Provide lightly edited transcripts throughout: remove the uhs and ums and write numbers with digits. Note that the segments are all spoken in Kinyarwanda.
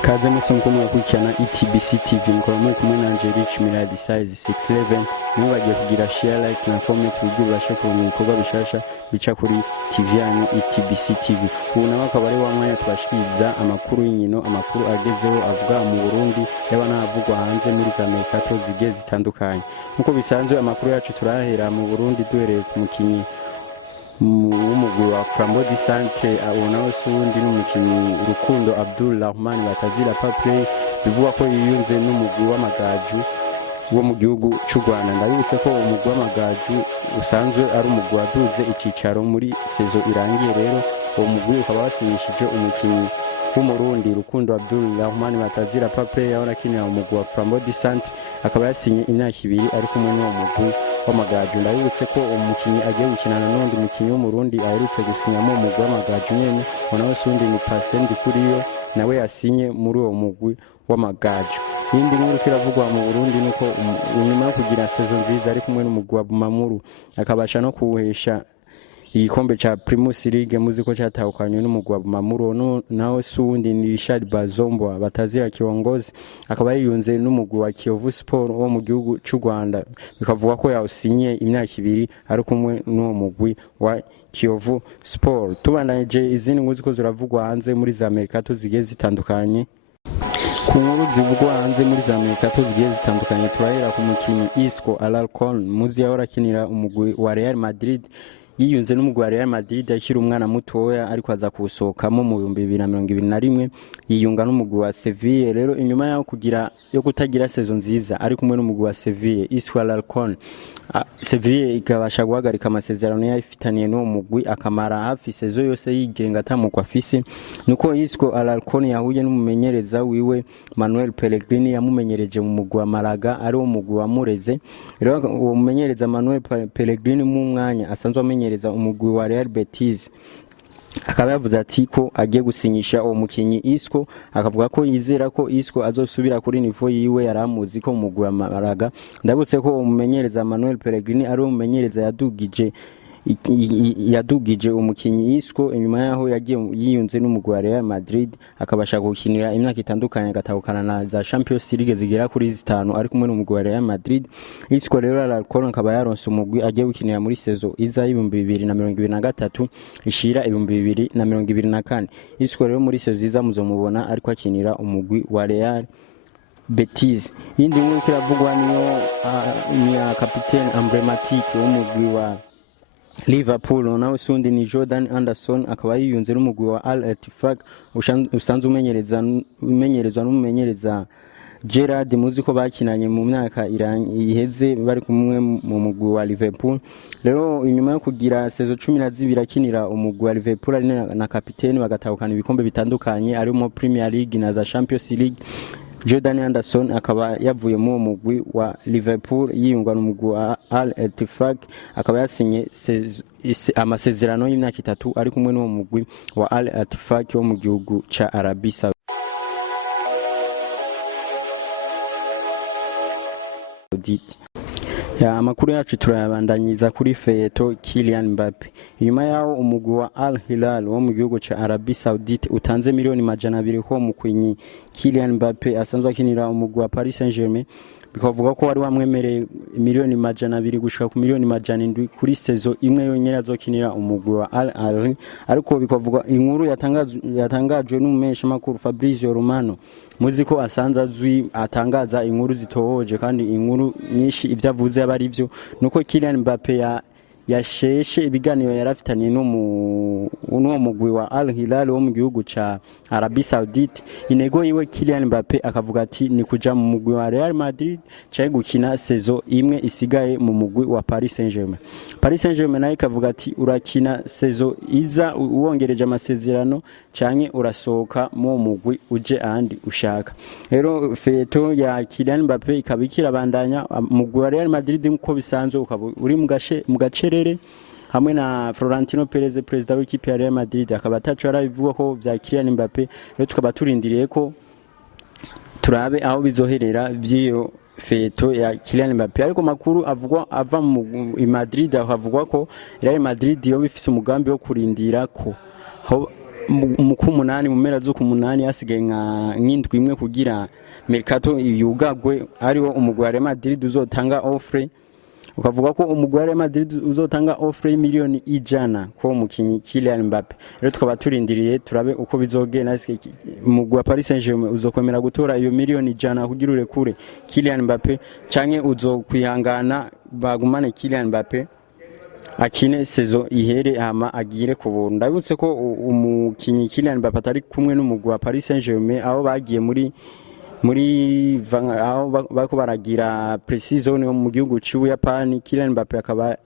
Kaze mwese mukoma gukurikirana ETBC TV mukaba muri kumwe na Angelique Miradi size 611 mwibagiye kugira share like na comment kugira ubashe kubona ibikorwa bishasha bica kuri TV yanyu ETBC TV. Ubu nawe akaba ari wa mwanya twashikiriza amakuru y'inkino, amakuru agezeho avuga mu Burundi yaba navugwa hanze muri za Amerika to zigeze zitandukanye. Nkuko bisanzwe amakuru yacu turahera mu Burundi duhereye ku mukinyi umugwi wa Flambeau du Centre abona usundi n'umukinyi Rukundo Abdulrahman batazira Paplay bivuga ko yiyunze n'umugwi w'amagaju wo mu gihugu cy'u Rwanda. Ndabibutse ko umugwi w'amagaju usanzwe ari umugwi waduze icicaro muri sezo irangiye. Rero uwo mugwi ukaba wasinyishije umukinyi w'umurundi Rukundo Abdulrahman batazira Paplay yahora akinira umugwi wa Flambeau du Centre, akaba yasinye imyaka 2 ari kumwe n'uwo mugwi w'amagaju. Ndabibutse ko umukinyi agiye gukinana n'undi mukinyi w'umurundi aherutse gusinyamo umugwi w'amagaju nyene, nawe sundi ni Pasendi kuriyo nawe yasinye muri uwo mugwi w'amagaju. Yindi nkuru kiravugwa mu Burundi nuko nyuma yo kugira sezo nziza ari kumwe n'umugwi wa Bumamuru akabasha no kuwuhesha igikombe cha Primus League muziko cyatahukanywe n'umugwi wa Bumamuru. Nawe sundi ni Richard Bazombo batazira Kiongozi akaba yiyunze n'umugwi wa Kiyovu Sport wo mu gihugu cy'u Rwanda, bikavuga ko yawusinye imyaka 2 ari kumwe n'uwo mugwi wa Kiyovu Sport. Tubandanye izindi nkuru ziko ziravugwa hanze muri za Amerika to zigeze zitandukanye. Ku nkuru zivugwa hanze muri za Amerika to zigeze zitandukanye turahera ku mukinyi Isco Alarcon muzi yahora akinira umugwi wa Real Madrid, yiyunze n'umugwi wa Real Madrid akiri umwana mutoya ariko aza kusohokamo mu 2021 yiyunga n'umugwi wa Sevilla. Rero inyuma yaho kugira yo kutagira sezo nziza ari kumwe n'umugwi wa Sevilla, Isco Alarcon Sevilla ikabasha guhagarika amasezerano yafitaniye n'uwo mugwi akamara hafi sezo yose yigenga atamugwa afise. Nuko Isco Alarcon yahuye n'umumenyereza wiwe Manuel Pellegrini yamumenyereje mu mugwi wa Malaga ari wo mugwi wa Mureze. Rero uwo mumenyereza Manuel Pellegrini mu mwanya asanzwe amenyereza umugwi wa Real Betis akaba yavuze ati ko agiye gusinyisha uwo mukinyi Isco, akavuga ko yizera ko Isco azosubira kuri niveau yiwe yaramuzi ko umugwi wa Malaga. Ndabutse ko umumenyereza Manuel Pellegrini ari umumenyereza yadugije umukinyi Isco inyuma yaho yagiye yiyunze n'umugwi wa Real Madrid akabasha gukinira imyaka itandukanye agatahukana na za Champions League zigera kuri 5 ari kumwe n'umugwi wa Real Madrid. Isco rero Alarcon akaba yaronse umugwi agiye gukinira muri sezo iza 2023 ishira 2024. Isco rero muri sezo iza muzomubona ariko akinira umugwi wa Real Betis. Yindi nkuru kiravugwa niyo kapiteni emblematique w'umugwi wa Liverpool nawe sundi ni Jordan Anderson akaba yiyunze n'umugwi wa Al Ettifaq usanzwe umenyerezwa n'umumenyereza Gerrard muzi ko bakinanye mu myaka iheze bari kumwe mu mugwi wa Liverpool. Rero inyuma yo kugira sezo 12 akinira umugwi wa Liverpool ari na kapiteni bagatahukana ibikombe bitandukanye ari mu Premier League na za Champions League, Jordan Anderson akaba yavuye mu mugwi wa Liverpool yiyungwa n'umugwi wa Al Ettifaq akaba yasinye amasezerano y'imyaka 3 ari kumwe n'uwo mugwi wa Al Ettifaq wo mu gihugu ca Arabia Saudite. Ya amakuru yacu turayabandanyiza kuri Feyeto Kylian Mbappe. Inyuma yaho umugwi wa Al Hilal wo mu gihugu ca Arabia Saudite utanze miliyoni 200 ko mukinyi Kylian Mbappe asanzwe akinira umugwi wa Paris Saint-Germain, bikavuga ko wari wamwemereye miliyoni 200 gushika ku miliyoni 700 kuri sezo imwe yonyene azokinira umugwi wa Al Ahly. Ariko bikavuga inkuru yatangajwe n'umumesha makuru Fabrizio Romano muziko asanza azwi atangaza inkuru zitohoje kandi inkuru nyinshi ivyavuze abari byo nuko Kylian Mbappe yasheshe ibiganiro yarafitaniye n'uwo mugwi wa Al Hilal wo mu gihugu ca Arabia Saudite. Inego yiwe Kylian Mbappe akavuga ati ni kuja mu mugwi wa Real Madrid cyaje gukina sezo imwe isigaye mu mugwi wa Paris Saint-Germain. Paris Saint-Germain nayo ikavuga ati urakina sezo iza uwongereje amasezerano cyane urasohoka mu mugwi uje ahandi ushaka. Rero Feyeto ya Kylian Mbappe ikabikira bandanya mugwi wa Real Madrid nkuko bisanzwe ukaba uri mu gacerere hamwe na Florentino Perez president w'ikipe ya Real Madrid akaba atacu arabivuga ko vya Kylian Mbappe. Rero tukaba turindiriye ko turabe aho bizoherera vyiyo Feyeto ya Kylian Mbappe. Ariko makuru avugwa ava mu Madrid havugwa ko Real Madrid yo bifise umugambi wo kurindira ko mu kumunani mu mpera zo kumunani hasigaye nk'indwi imwe kugira Mercato yugagwe ariwo umugwi wa Real Madrid uzotanga offre, ukavuga ko umugwi wa Real Madrid uzotanga offre y'imiliyoni 100 ko mukinyi Kylian Mbappe. Rero tukaba turindiriye turabe uko bizogenda, umugwi wa Paris Saint-Germain uzokomera gutora iyo miliyoni 100 kugira urekure Kylian Mbappe canke uzokwihangana bagumane Kylian Mbappe akine sezo ihere hama agire kubunda. Ndabutse ko umukinyi Kylian Mbappe atari kumwe n'umugwi wa Paris Saint-Germain aho bagiye muri aho bako baragira precision mu gihugu cy'Ubuyapani. Kylian Mbappe akaba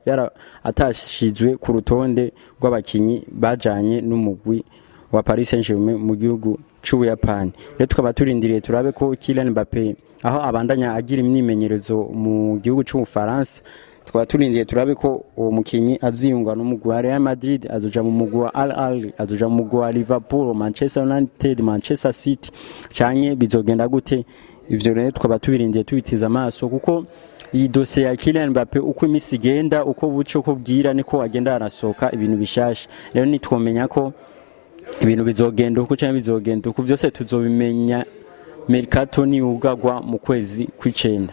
atashizwe ku rutonde rw'abakinyi bajanye n'umugwi wa Paris Saint-Germain mu gihugu cy'Ubuyapani. Rero tukaba turindiriye turabe ko Kylian Mbappe aho abandanya agira imyimenyerezo mu gihugu cy'Ubufaransa, tukaba turindiye turabe ko uwo mukinyi aziyunga n'umugwi wa Real Madrid, azoja mu mugwi wa Al Ahly, azoja mu mugwi wa Liverpool, Manchester United, Manchester City canke bizogenda gute. Ivyo rero tukaba tubirindiye tubitiza amaso, kuko iyi dossier ya Kylian Mbappe uko imisi igenda, uko buce uko bwira niko agenda arasoka ibintu bishasha. Rero nitwomenya ko ibintu bizogenda uko canke bizogenda uko, vyose tuzobimenya Mercato ni ugagwa mu kwezi kw'icenda.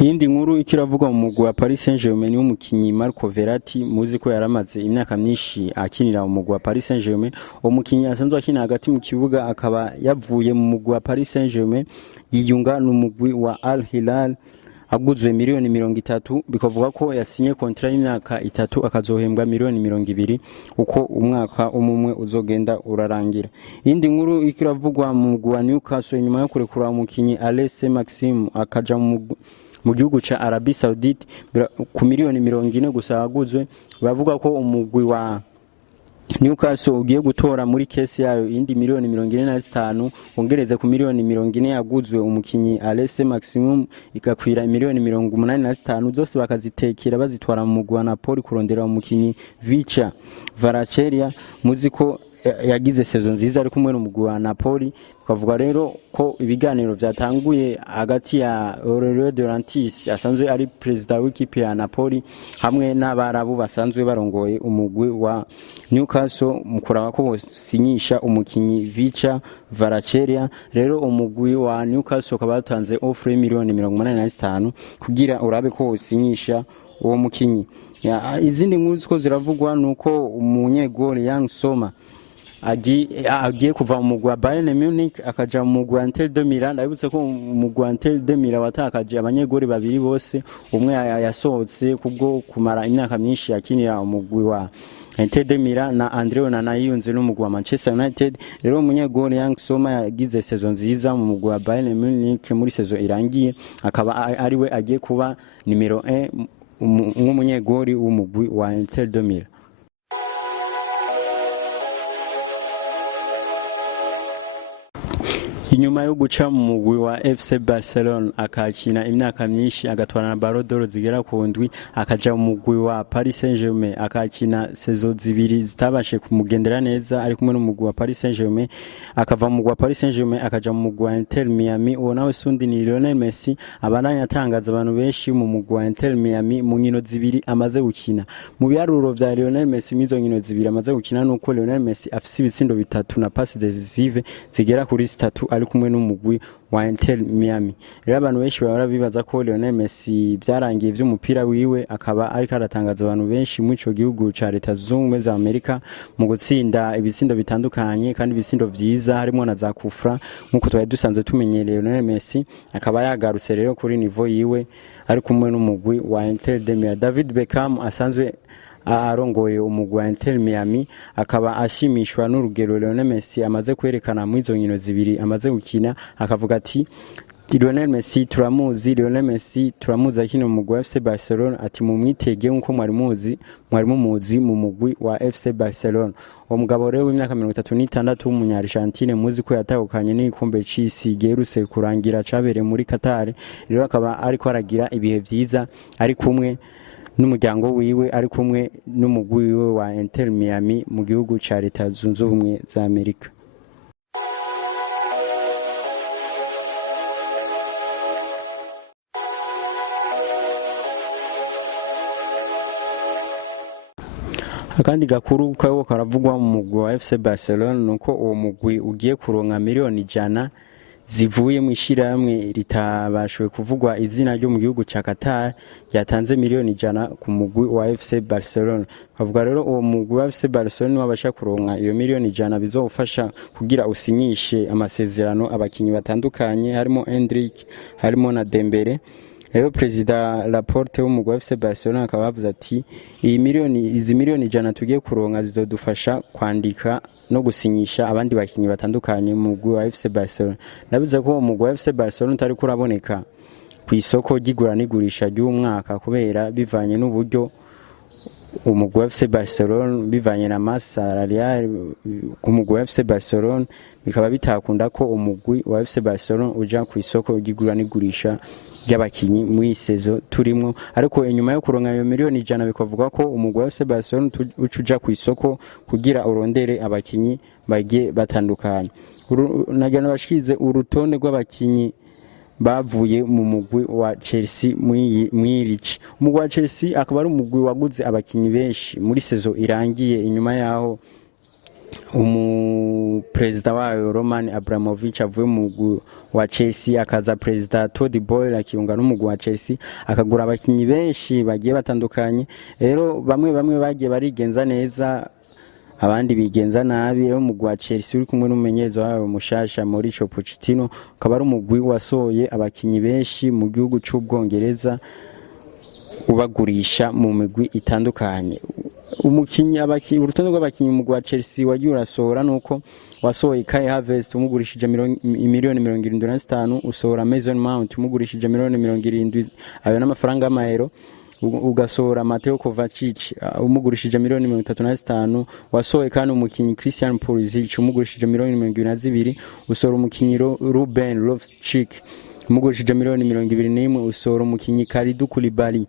Iyindi nkuru ikiravuga mu mugwi wa Paris Saint-Germain y'umukinyi Marco Verratti, muzi ko yaramaze imyaka myinshi akinira mu mugwi wa Paris Saint-Germain. Umukinyi asanzwe akina hagati mu kibuga, akaba yavuye mu mugwi wa Paris Saint-Germain yiyunga n'umugwi wa Al Hilal aguzwe miliyoni 30, bikavuga ko yasinye contrat y'imyaka 3 akazohembwa miliyoni 20 uko umwaka umwe uzogenda urarangira. Iyindi nkuru ikiravugwa mu mugwi wa Newcastle nyuma yo kurekura umukinyi Alexis Maxime akaja mu gihugu ca Arabie Saoudite ku miliyoni 40 gusa aguzwe. Bavuga ko umugwi wa Newcastle ugiye gutora muri case yayo indi miliyoni 45 ongereze ku miliyoni 40 yaguzwe umukinyi Alexis Maximum, ikakwira miliyoni 85 zose bakazitekera bazitwara mu mugwi wa Napoli kurondera umukinyi Vicha Kvaratskhelia. Muziko yagize sezo nziza ari kumwe n'umugwi wa Napoli. Ukavuga rero ko ibiganiro vyatanguye hagati ya Aurelio De Laurentiis asanzwe ari president w'ikipe ya Napoli hamwe n'abarabu basanzwe barongoye umugwi wa Newcastle mu kuraba ko bosinyisha umukinyi Vicha Kvaratskhelia. Rero umugwi wa Newcastle ukaba yatanze offre miliyoni 85 kugira urabe ko bosinyisha uwo mukinyi. Izindi nkuru ziko ziravugwa nuko umunyegoli Yang Soma agiye kuva mu mugwi wa Bayern Munich akaja mu mugwi wa Inter de Milan. Ndabutse ko umugwi wa Inter de Milan watakaje abanyegoli babiri bose, umwe yasohotse kubwo kumara imyaka myinshi yakinira umugwi wa Inter de Milan na Andre Onana yiyunze n'umugwi wa Manchester United. Rero umunyegoli Yang Soma yagize sezo nziza mu mugwi wa Bayern Munich muri sezo irangiye, akaba ariwe agiye kuba numero 1 nk'umunyegoli w'umugwi wa Inter de Milan. Inyuma yo guca mu mugwi wa FC Barcelona akakina imyaka myinshi agatwara na Ballon d'Or zigera ku ndwi, akaja mu mugwi wa Paris Saint-Germain akakina sezo zibiri zitabashe kumugendera neza ari kumwe n'umugwi wa Paris Saint-Germain, akava mu mugwi wa Paris Saint-Germain akaja mu mugwi wa Inter Miami. Uwo nawe sundi ni Lionel Messi, abananya atangaza abantu benshi mu mugwi wa Inter Miami mu nkino zibiri amaze gukina. Mu biharuro vya Lionel Messi mizo nkino zibiri amaze gukina nuko Lionel Messi afise ibitsindo 3 na passe decisive zigera kuri 3 kumwe n'umugwi wa Inter Miami. Rero abantu benshi baba bibaza ko Lionel Messi byarangiye by'umupira wiwe, akaba ariko aratangaza abantu benshi mu ico gihugu ca Leta Zunze Ubumwe za Amerika mu gutsinda ibitsindo bitandukanye kandi ibitsindo vyiza harimo na za kufra nkuko twari dusanzwe tumenyereye. Lionel Messi akaba yagarutse rero kuri niveau yiwe ari kumwe n'umugwi wa Inter de Miami. David Beckham asanzwe arongoye umugwi wa Inter Miami akaba ashimishwa n'urugero Lionel Messi amaze kwerekana mu izo nkino zibiri amaze gukina, akavuga ati Lionel Messi turamuzi akina mu mugwi wa FC Barcelona, ati mu mwitege nkuko mwari muzi mu mugwi wa FC Barcelona. Uwo mugabo rero w'imyaka 36 w'umunya-Argentine muzi ko yatahukanye n'igikombe c'isi giherutse kurangira cabereye muri Qatar. Rero akaba ariko aragira ibihe vyiza ari kumwe n'umuryango wiwe, ari kumwe n'umugwi wiwe wa Inter Miami mu gihugu ca Leta Zunze Ubumwe za Amerika. akandi gakuru kabo karavugwa mu mugwi wa FC Barcelona nuko uwo mugwi ugiye kuronka miliyoni 100 zivuye mu ishiramwe ritabashwe kuvugwa izina ryo mu gihugu ca Qatar yatanze miliyoni 100 ku mugwi wa FC Barcelona. Bavuga rero uwo mugwi wa FC Barcelona wabasha kuronka iyo miliyoni 100 bizofasha kugira usinyishe amasezerano abakinyi batandukanye harimo Endrick, harimo na Dembele. Rero President Laporte w'umugwi wa FC Barcelona akaba yavuze ati izi miliyoni 100 tugiye kuronka zizodufasha kwandika no gusinyisha abandi bakinyi batandukanye mu mugwi wa FC Barcelona. Nabize ko umugwi wa FC Barcelona utari kuraboneka ku isoko ry'igura n'igurisha ry'umwaka kubera bivanye n'uburyo umugwi wa FC Barcelona bivanye na masse salariale ku mugwi wa FC Barcelona bikaba bitakunda ko umugwi wa FC Barcelona uja ku isoko ry'igura n'igurisha y'abakinyi muri sezo turimo, ariko inyuma yo kuronka iyo miliyoni 100 bikavuga ko umugwi wa FC Barcelona ucuja ku isoko kugira urondere abakinyi bagiye batandukanye. Nagana bashize urutonde rw'abakinyi bavuye mu mugwi wa Chelsea mwirici. Umugwi wa Chelsea akaba ari umugwi waguze abakinyi benshi muri sezo irangiye, inyuma yaho president wayo Roman Abramovich avuye mu mugwi wa Chelsea akaza president Todd Boehly akiyunga n'umugwi wa Chelsea akagura abakinyi benshi bagiye batandukanye. Rero bamwe bagiye barigenza neza abandi bigenza nabi. Rero umugwi wa Chelsea uri kumwe n'umumenyereza wayo mushasha Mauricio Pochettino akaba ari umugwi wasohoye abakinyi benshi mu gihugu cy'Ubwongereza ubagurisha mu migwi itandukanye. Urutonde rw'abakinyi mu mugwi wa Chelsea wagiye urasohora nuko wasohoye Kai Havertz umugurishije miliyoni 75, usohora Mason Mount umugurishije miliyoni 70 ayo n'amafaranga y'amayero, ugasohora Mateo Kovacic umugurishije miliyoni 35, wasohoye kandi umukinyi Christian Pulisic umugurishije miliyoni 22, usohora umukinyi Ruben Loftus-Cheek umugurishije miliyoni 21, usohora umukinyi Kalidou Koulibaly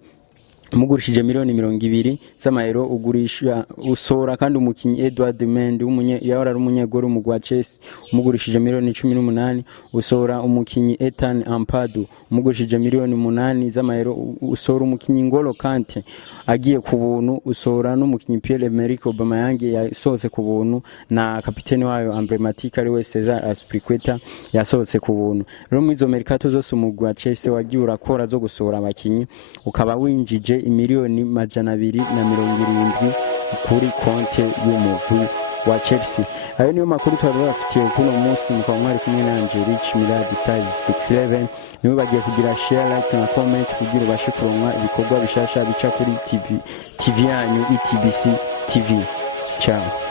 umugurishije miliyoni 20 z'amayero, ugurisha usora kandi umukinyi Edouard Mendy yahora ari umunyegoro mu gwa Chelsea umugurishije miliyoni 18, usora umukinyi Ethan Ampadu umugurishije miliyoni 8 z'amayero, usora umukinyi Ngolo Kante agiye ku buntu, usora n'umukinyi Pierre-Emerick Aubameyang yasohotse ku buntu na kapiteni wayo emblematique ari we Cesar Azpilicueta yasohotse ku buntu. Rero mu izo mercato zose umugwi wa Chelsea wagiye urakora zo gusohora abakinyi ukaba winjije imiliyoni 270 kuri konte y'umugwi wa Chelsea. Ayo niyo makuru twabafitiye kuno munsi, mukaba mwari kumwe na Angelique Miladi Size 611. Niwe bagiye kugira share, like na comment kugira ubashe kuronka ibikorwa bishasha bica kuri TV yanyu ETBC TV. Ciao.